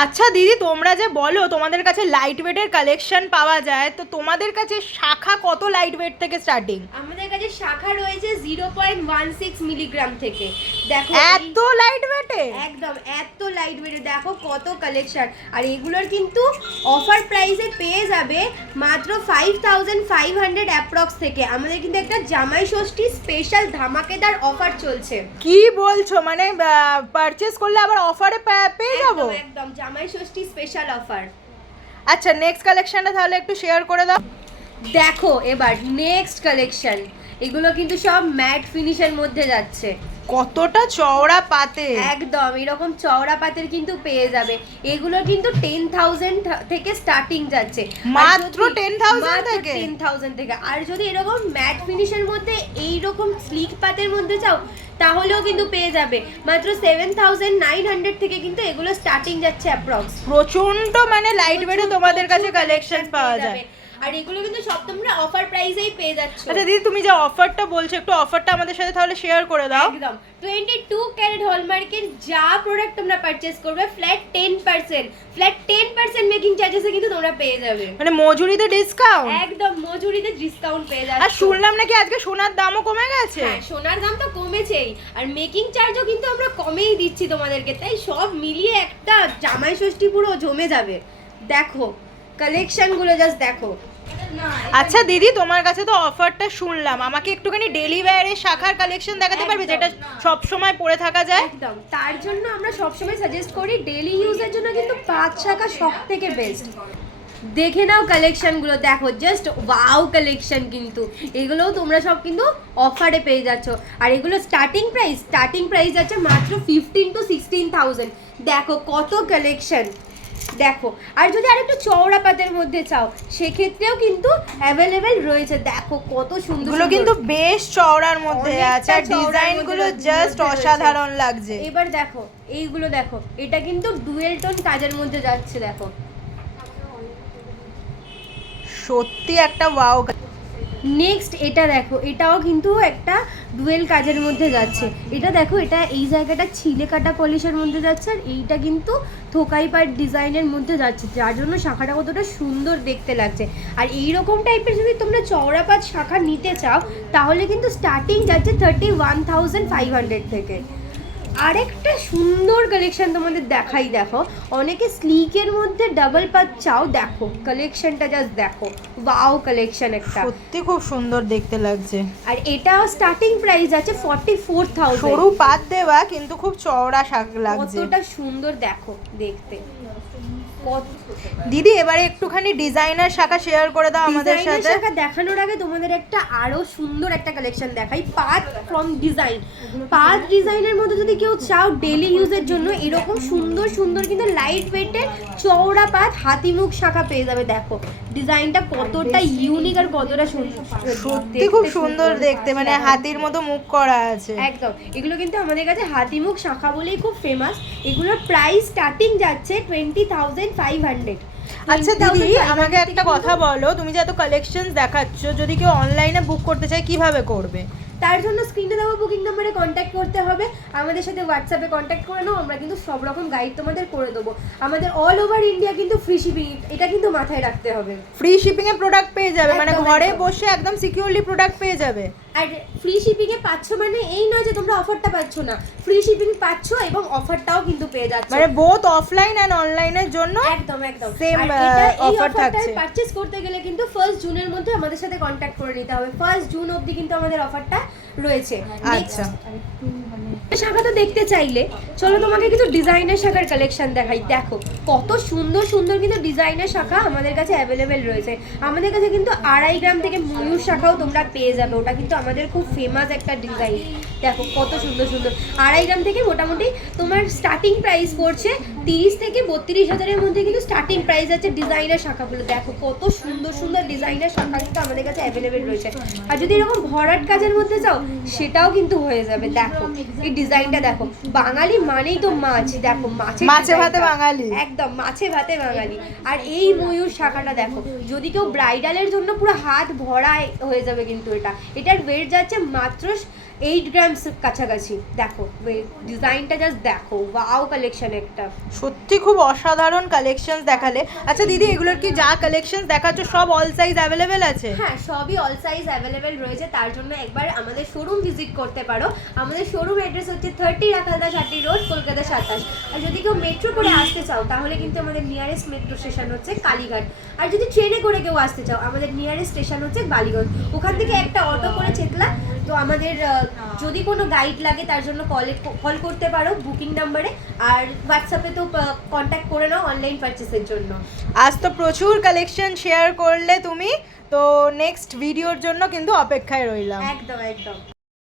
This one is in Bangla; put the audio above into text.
আচ্ছা দিদি তোমরা যে বলো তোমাদের কাছে লাইট ওয়েটের কালেকশন পাওয়া যায় তো তোমাদের কাছে শাখা কত লাইট ওয়েট থেকে স্টার্টিং আমাদের কাছে শাখা রয়েছে zero point one six milligram থেকে। দেখো এত লাইট ওয়েটে একদম এত লাইট ওয়েট দেখো কত কালেকশন আর এগুলোর কিন্তু অফার প্রাইসে পেয়ে যাবে মাত্র five thousand five hundred approx থেকে। আমাদের কিন্তু একটা জামাই ষষ্ঠী স্পেশাল ধামাকেদার অফার চলছে। কি বলছো? মানে পারচেজ করলে আবার অফারে পেয়ে যাব? একদম। জামাই ষষ্ঠী স্পেশাল অফার আচ্ছা নেক্সট কালেকশনটা তাহলে একটু শেয়ার করে দাও। দেখো এবার নেক্সট কালেকশন এগুলো কিন্তু সব ম্যাট ফিনিশের মধ্যে যাচ্ছে। কতটা চওড়া পাতে একদম এরকম চওড়া পাতের কিন্তু পেয়ে যাবে। এগুলো কিন্তু টেন থাউজেন্ড থেকে স্টার্টিং যাচ্ছে। মাত্র 10,000 থেকে? টেন থাউজেন্ড থেকে। আর যদি এরকম ম্যাট ফিনিশের মধ্যে এইরকম স্লিক পাতের মধ্যে চাও তাহলেও কিন্তু পেয়ে যাবে। মাত্র সেভেন থাউজেন্ড নাইন হান্ড্রেড থেকে কিন্তু এগুলো স্টার্টিং যাচ্ছে অ্যাপ্রক্স প্রচণ্ড মানে লাইট ওয়েটে তোমাদের কাছে কালেকশন পাওয়া যায়। আর এগুলো কিন্তু সব তোমরা অফার প্রাইসেই পেয়ে যাচ্ছ। আচ্ছা দিদি তুমি যে অফারটা বলছো একটু অফারটা আমাদের সাথে তাহলে শেয়ার করে দাও। একদম। টোয়েন্টি টু ক্যারেট হলমার্কের যা প্রোডাক্ট তোমরা পারচেস করবে flat ten percent flat ten percent making চার্জেসে কিন্তু তোমরা পেয়ে যাবে। মানে মজুরিতে ডিসকাউন্ট একদম মজুরিতে ডিসকাউন্ট পেয়ে আর যাচ্ছে শুনলাম নাকি আজকে সোনার দামও কমে গেছে? হ্যাঁ সোনার দাম তো কমেছেই। আর মেকিং চার্জও কিন্তু আমরা কমেই দিচ্ছি তোমাদেরকে তাই সব মিলিয়ে একটা জামাই ষষ্ঠী পুরো জমে যাবে। দেখো কালেকশনগুলো জাস্ট দেখো। আচ্ছা দিদি তোমার কাছে তো অফারটা শুনলাম। আমাকে একটুখানি ডেলি ওয়্যারের শাখার কালেকশন দেখাতে পারবে যেটা সব সময় পরে থাকা যায়? একদম তার জন্য আমরা সব সময় সাজেস্ট করি ডেলি ইউজের জন্য কিন্তু পাঁচ শাখা সব থেকে বেস্ট দেখে নাও কালেকশনগুলো দেখো জাস্ট ওয়াও কালেকশন কিন্তু। এগুলোও তোমরা সব কিন্তু অফারে পেয়ে যাচ্ছ। আর এগুলো স্টার্টিং প্রাইস স্টার্টিং প্রাইস আছে মাত্র ফিফটিন টু সিক্সটিন থাউজেন্ড দেখো কত কালেকশন দেখো আর যদি আরেকটু চওড়া পাতের মধ্যে চাও সেক্ষেত্রেও কিন্তু অ্যাভেলেবেল রয়েছে। দেখো কত সুন্দরগুলো কিন্তু বেশ চওড়ার মধ্যে আছে আর ডিজাইনগুলো জাস্ট অসাধারণ লাগছে। এবার দেখো এইগুলো দেখো এটা কিন্তু ডুয়েল টোন কাজের মধ্যে যাচ্ছে দেখো। সত্যি একটা ওয়াও নেক্সট এটা দেখো, এটাও কিন্তু একটা ডুয়েল কাজের মধ্যে যাচ্ছে। এটা দেখো, এটা এই জায়গাটা ছিলে কাটা পলিশের মধ্যে যাচ্ছে আর এইটা কিন্তু থোকাই পাট ডিজাইনের মধ্যে যাচ্ছে। যার জন্য শাখাটা কতটা সুন্দর দেখতে লাগছে। আর এই রকম টাইপের যদি তোমরা চওড়া পাত শাখা নিতে চাও, তাহলে কিন্তু স্টার্টিং যাচ্ছে thirty one thousand five hundred থেকে। আরেকটা সুন্দর কালেকশন তোমাদের দেখাই দেখো। অনেকে স্লিকের মধ্যে ডাবল পাত চাও দেখো। কালেকশনটা জাস্ট দেখো। ওয়াও কালেকশন একটা। সত্যি খুব সুন্দর দেখতে লাগছে। আর এটা স্টার্টিং প্রাইস আছে ফর্টি ফোর থাউজেন্ড সরু পাত দেওয়া কিন্তু খুব চওড়া শাক লাগছে। কতটা সুন্দর দেখো দেখতে। দিদি এবারে একটুখানি ডিজাইনার শাখা শেয়ার করে দাও আমাদের সাথে। শাখা দেখানোর আগে তোমাদের একটা আরও সুন্দর একটা কালেকশন দেখাই পাত ফ্রম ডিজাইন পাত ডিজাইনের মধ্যে যদি কেউ চাও ডেলি ইউজের জন্য এরকম সুন্দর সুন্দর কিন্তু লাইট ওয়েটের চওড়া পাত হাতিমুখ শাখা পেয়ে যাবে দেখো। ডিজাইনটা কতটা ইউনিক আর কতটা সুন্দর। সত্যি খুব সুন্দর দেখতে মানে হাতির মতো মুখ করা আছে। একদম। এগুলো কিন্তু আমাদের কাছে হাতিমুখ শাখা বলেই খুব ফেমাস এগুলোর প্রাইস স্টার্টিং যাচ্ছে টোয়েন্টি থাউজেন্ড ফাইভ হান্ড্রেড আচ্ছা দিদি আমাকে একটা কথা বলো তুমি যে এত কালেকশন দেখাচ্ছ যদি কেউ অনলাইনে বুক করতে চায় কীভাবে করবে? তার জন্য স্ক্রিনে দেওয়া বুকিং নাম্বারে কন্ট্যাক্ট করতে হবে। আমাদের সাথে হোয়াটসঅ্যাপে কন্ট্যাক্ট করে নাও আমরা কিন্তু সব রকম গাইড তোমাদের করে দেবো। আমাদের অল ওভার ইন্ডিয়া কিন্তু ফ্রি শিপিং এটা কিন্তু মাথায় রাখতে হবে। ফ্রি শিপিং এ প্রোডাক্ট পেয়ে যাবে মানে ঘরে বসে একদম সিকিউরলি প্রোডাক্ট পেয়ে যাবে। আর ফ্রি শিপিংয়ে পাচ্ছ মানে এই নয় যে তোমরা অফারটা পাচ্ছ না। ফ্রি শিপিং পাচ্ছ এবং অফারটাও কিন্তু পেয়ে যাচ্ছ। মানে বোথ অফলাইন এন্ড অনলাইনের জন্য একদম একদম। সেম অফার থাকছে এই অফারটা থাকছে। পারচেজ করতে গেলে কিন্তু ফার্স্ট জুনের মধ্যে আমাদের সাথে কন্ট্যাক্ট করে নিতে হবে। ফার্স্ট জুন অবধি কিন্তু আমাদের অফারটা রয়েছে। আচ্ছা। শাখা তো দেখতে চাইলে। চলো তোমাকে কিছু ডিজাইনার শাখার কালেকশন দেখাই। দেখো, কত সুন্দর সুন্দর কিন্তু ডিজাইনার শাখা আমাদের কাছে অ্যাভেলেবেল রয়েছে। আমাদের কাছে কিন্তু আড়াই গ্রাম থেকে ময়ূর শাখাও তোমরা পেয়ে যাবে। ওটা কিন্তু আমাদের খুব ফেমাস একটা ডিজাইন দেখো, কত সুন্দর সুন্দর। আড়াই গ্রাম থেকে মোটামুটি তোমার স্টার্টিং প্রাইস পড়ছে তিরিশ থেকে বত্রিশ হাজারের মধ্যে কিন্তু স্টার্টিং প্রাইস আছে ডিজাইনার শাখাগুলো। দেখো, কত সুন্দর সুন্দর ডিজাইনার শাখা কিন্তু আমাদের কাছে অ্যাভেলেবেল রয়েছে। আর যদি এরকম ভরাট কাজের মধ্যে চাও, সেটাও কিন্তু হয়ে যাবে। দেখো, এই ডিজাইনটা দেখো। বাঙালি মানেই তো মাছ দেখো মাছের মাছে ভাতে বাঙালি। একদম মাছে ভাতে বাঙালি। আর এই ময়ূর শাখাটা দেখো যদি কেউ ব্রাইডালের জন্য পুরো হাত ভরা হয়ে যাবে কিন্তু এটা। এটার ওয়েট যাচ্ছে মাত্র এইট গ্রামস কাছাকাছি। দেখো ডিজাইনটা জাস্ট দেখো। ওয়াও কালেকশন একটা। সত্যি খুব অসাধারণ কালেকশন দেখালে। আচ্ছা দিদি এগুলোর কি যা কালেকশন দেখাচ্ছ সব অল সাইজ অ্যাভেলেবেল আছে? হ্যাঁ সবই অল সাইজ অ্যাভেলেবেল রয়েছে। তার জন্য একবার আমাদের শোরুম ভিজিট করতে পারো। আমাদের শোরুম অ্যাড্রেস হচ্ছে থার্টি রাখালদা ষাটি রোড কলকাতা সাতাশ। আর যদি কেউ মেট্রো করে আসতে চাও তাহলে কিন্তু আমাদের নিয়ারেস্ট মেট্রো স্টেশন হচ্ছে কালীঘাট। আর যদি ট্রেনে করে কেউ আসতে চাও আমাদের নিয়ারেস্ট স্টেশন হচ্ছে বালিগঞ্জ। ওখান থেকে একটা অটো করে চেতলা তো আমাদের যদি কোনো গাইড লাগে তার জন্য কলে কল করতে পারো বুকিং নাম্বারে আর হোয়াটসঅ্যাপে তো কন্ট্যাক্ট করে নাও অনলাইন পারচেসের জন্য। আজ তো প্রচুর কালেকশন শেয়ার করলে তুমি। তো নেক্সট ভিডিওর জন্য কিন্তু অপেক্ষায় রইলাম। একদম একদম।